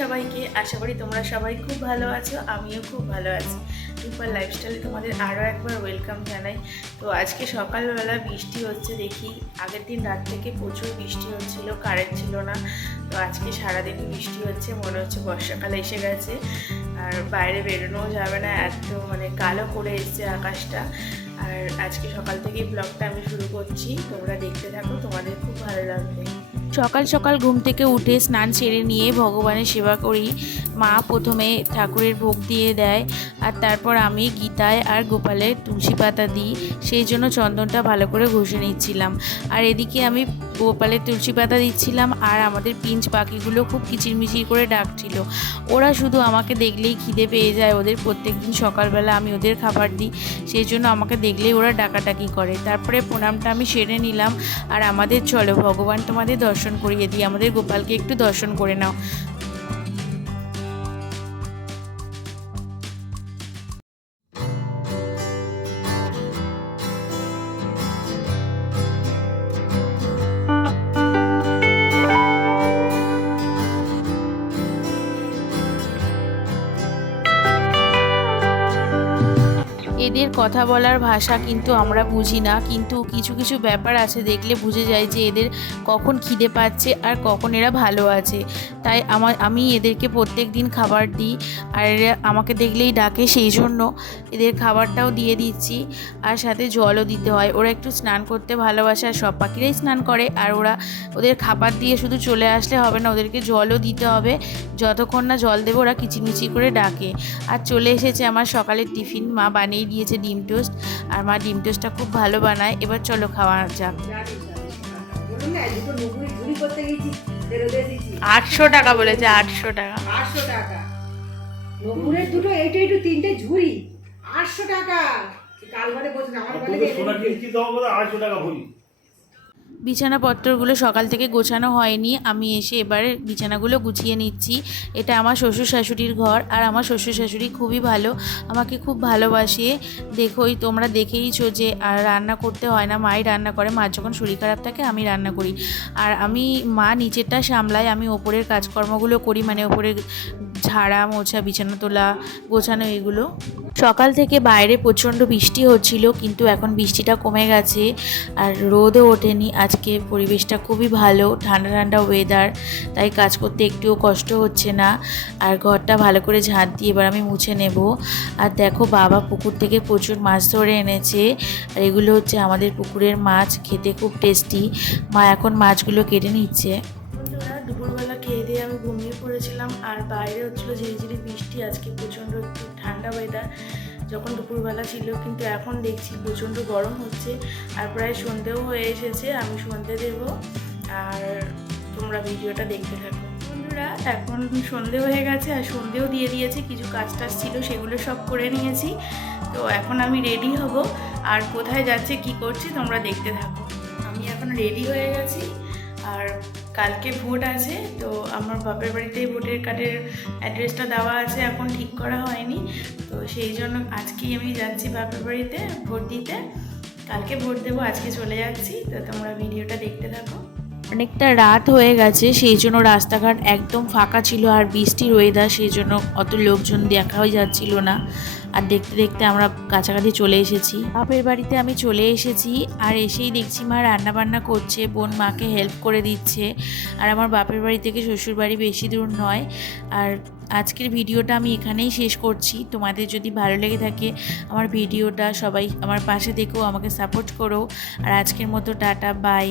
সবাইকে আশা করি তোমরা সবাই খুব ভালো আছো, আমিও খুব ভালো আছি। টুপার লাইফস্টাইলে তোমাদের আরও একবার ওয়েলকাম জানাই। তো আজকে সকালবেলা বৃষ্টি হচ্ছে, দেখি আগের দিন রাত থেকে প্রচুর বৃষ্টি হচ্ছিল কারেন্ট ছিল না। তো আজকে সারাদিন বৃষ্টি হচ্ছে, মনে হচ্ছে বর্ষাকাল এসে গেছে। আর বাইরে বেরোনোও যাবে না, এত মানে কালো করে এসছে আকাশটা। আর আজকে সকাল থেকে ব্লগটা আমি শুরু করছি। তোমরা দেখতে থাকো, তোমাদের খুব ভালো লাগবে। সকাল সকাল ঘুম থেকে উঠে স্নান সেরে নিয়ে ভগবানের সেবা করি। মা প্রথমে ঠাকুরের ভোগ দিয়ে দেয় আর তারপর আমি গীতায় আর গোপালের তুলসী পাতা দিই। সেই জন্য চন্দনটা ভালো করে ঘষে নিচ্ছিলাম। আর এদিকে আমি গোপালের তুলসী পাতা দিচ্ছিলাম আর আমাদের পিঞ্চ পাখিগুলো খুব কিচিরমিচির করে ডাকছিল। ওরা শুধু আমাকে দেখলেই খিদে পেয়ে যায়। ওদের প্রত্যেক দিন সকালবেলা আমি ওদের খাবার দিই। সেই জন্য আমাকে দেখলেই ওরা ডাকাডাকি করে। তারপরে প্রণামটা আমি সেরে নিলাম। আর আমাদের চলো, ভগবান তোমাদের দর্শন করিয়ে দিই। আমাদের গোপালকে একটু দর্শন করে নাও। এদের কথা বলার ভাষা কিন্তু আমরা বুঝি না। কিন্তু কিছু কিছু ব্যাপার আছে দেখলে বুঝে যায় যে এদের কখন খিদে পাচ্ছে আর কখন এরা ভালো আছে। তাই আমার আমি এদেরকে প্রত্যেক দিন খাবার দিই আর আমাকে দেখলেই ডাকে সেই জন্য। এদের খাবারটাও দিয়ে দিচ্ছি আর সাথে জলও দিতে হয়। ওরা একটু স্নান করতে ভালোবাসে আর সব পাখিরাই স্নান করে আর ওরা ওদের খাবার দিয়ে শুধু চলে আসলে হবে না, ওদেরকে জলও দিতে হবে। যতক্ষণ না জল দেবো ওরা কিচিমিচি করে ডাকে। আর চলে এসেছে আমার সকালের টিফিন। মা বানিয়ে দিয়েছে ডিম টোস্ট। আর মা ডিম টোস্টটা খুব ভালো বানায়। এবার চলো খাওয়া যাক। আটশো টাকা বলেছে আটশো টাকা। আটশো টাকা। নকুরের দুটো এইটু এইটু তিনটে ঝুড়ি আটশো টাকা বসে আমার বলে সোনা কিনছি দাও বলে আড়াইশো টাকা ভরি। বিছানাপত্রগুলো সকাল থেকে গোছানো হয়নি। আমি এসে এবারে বিছানাগুলো গুছিয়ে নিচ্ছি। এটা আমার শ্বশুর শাশুড়ির ঘর আর আমার শ্বশুর শাশুড়ি খুবই ভালো। আমাকে খুব ভালোবাসে। দেখোই, তোমরা দেখেইছো যে আর রান্না করতে হয় না। মাই রান্না করে। মা যখন শরীর খারাপ থাকে, আমি রান্না করি। আর আমি মা নিচেরটা সামলাই, আমি ওপরের কাজকর্মগুলো করি। মানে ওপরের ঝাড়া, মোছা, বিছানা তোলা, গোছানো এগুলো। সকাল থেকে বাইরে প্রচণ্ড বৃষ্টি হচ্ছিল, কিন্তু এখন বৃষ্টিটা কমে গেছে আর রোদও ওঠেনি। আজকে পরিবেশটা খুবই ভালো, ঠান্ডা ঠান্ডা ওয়েদার তাই কাজ করতে একটুও কষ্ট হচ্ছে না। আর ঘরটা ভালো করে ঝাঁট দিয়ে এবার আমি মুছে নেব। আর দেখো বাবা পুকুর থেকে প্রচুর মাছ ধরে এনেছে। আর এগুলো হচ্ছে আমাদের পুকুরের মাছ, খেতে খুব টেস্টি মা এখন মাছগুলো কেটে নিচ্ছে। পড়েছিলাম আর বাইরে হচ্ছিল ঝিরিঝিরি বৃষ্টি, আজকে প্রচণ্ড একটু ঠান্ডা ওয়েদার যখন দুপুরবেলা ছিল। কিন্তু এখন দেখছি প্রচণ্ড গরম হচ্ছে, আর প্রায় সন্ধেও হয়ে এসেছে, আমি সন্ধে দেব। আর তোমরা ভিডিওটা দেখতে থাকো। বন্ধুরা, এখন সন্ধে হয়ে গেছে, আর সন্ধেও দিয়ে দিয়েছি, কিছু কাজ টাজ ছিল, সেগুলো সব করে নিয়েছি। তো এখন আমি রেডি হব। আর কোথায় যাচ্ছে, কি করছি, তোমরা দেখতে থাকো। আমি এখন রেডি হয়ে গেছি। আর কালকে ভোট আছে, তো আমার বাপের বাড়িতেই ভোটের কার্ডের অ্যাড্রেসটা দেওয়া আছে, এখন ঠিক করা হয়নি। তো সেই জন্য আজকেই আমি যাচ্ছি বাপের বাড়িতে, ভোট দিতে। কালকে ভোট দেবো, আজকে চলে যাচ্ছি। তো তোমরা ভিডিওটা দেখতে থাকো। অনেকটা রাত হয়ে গেছে, সেই জন্য রাস্তাঘাট একদম ফাঁকা ছিল আর বৃষ্টির ওয়েদার সেই জন্য অত লোকজন দেখাই যাচ্ছিল না। আর দেখতে দেখতে আমরা কাছাকাছি চলে এসেছি। বাপের বাড়িতে আমি চলে এসেছি আর এসেই দেখছি মা রান্না বান্না করছে, বোন মাকে হেল্প করে দিচ্ছে। আর আমার বাপের বাড়ি থেকে শ্বশুর বাড়ি বেশি দূর নয়। আর আজকের ভিডিওটা আমি এখানেই শেষ করছি। তোমাদের যদি ভালো লেগে থাকে আমার ভিডিওটা সবাই আমার পাশে দেখো আমাকে সাপোর্ট করো। আর আজকের মতো টাটা বাই